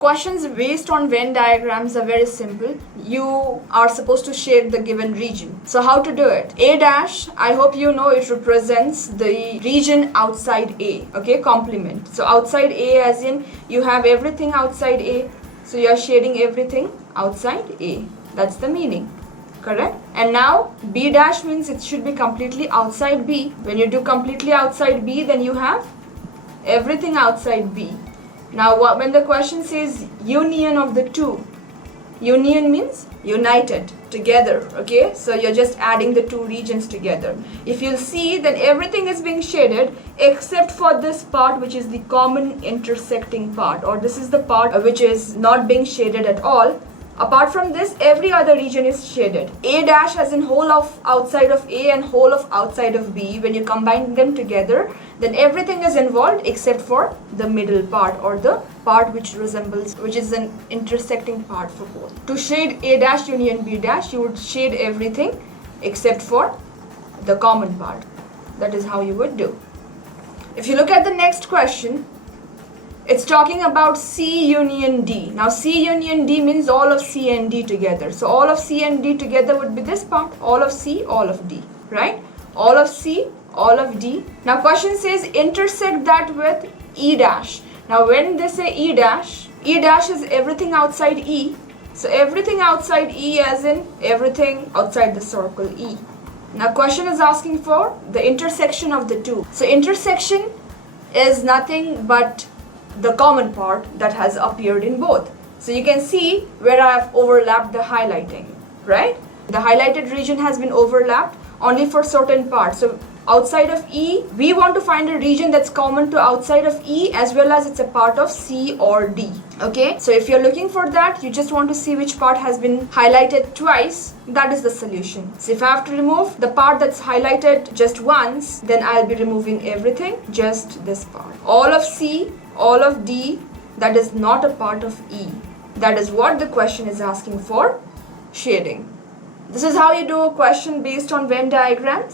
Questions based on Venn diagrams are very simple. You are supposed to shade the given region. So how to do it? A dash, I hope you know it represents the region outside A, okay, complement. So outside A as in you have everything outside A. So you are shading everything outside A. That's the meaning, correct? And now B dash means it should be completely outside B. When you do completely outside B, then you have everything outside B. Now when the question says union of the two, union means united, together, okay? So you're just adding the two regions together. If you'll see, then everything is being shaded except for this part, which is the common intersecting part, or this is the part which is not being shaded at all. Apart from this, every other region is shaded. A dash as in whole of outside of A and whole of outside of B. When you combine them together, then everything is involved except for the middle part, or the part which resembles, which is an intersecting part for both. To shade A dash union B dash, you would shade everything except for the common part. That is how you would do. If you look at the next question, it's talking about C union D. Now C union D means all of C and D together. So all of C and D together would be this part, all of C, all of D, right? All of C, all of D. Now question says intersect that with E dash. Now when they say E dash is everything outside E. So everything outside E as in everything outside the circle E. Now question is asking for the intersection of the two. So intersection is nothing but the common part that has appeared in both. So you can see where I have overlapped the highlighting, right? The highlighted region has been overlapped only for certain parts. So outside of E, we want to find a region that's common to outside of E as well as it's a part of C or D, okay? So if you're looking for that, you just want to see which part has been highlighted twice. That is the solution. So if I have to remove the part that's highlighted just once, then I'll be removing everything, just this part. All of C, all of D, that is not a part of E. That is what the question is asking for, shading. This is how you do a question based on Venn diagrams.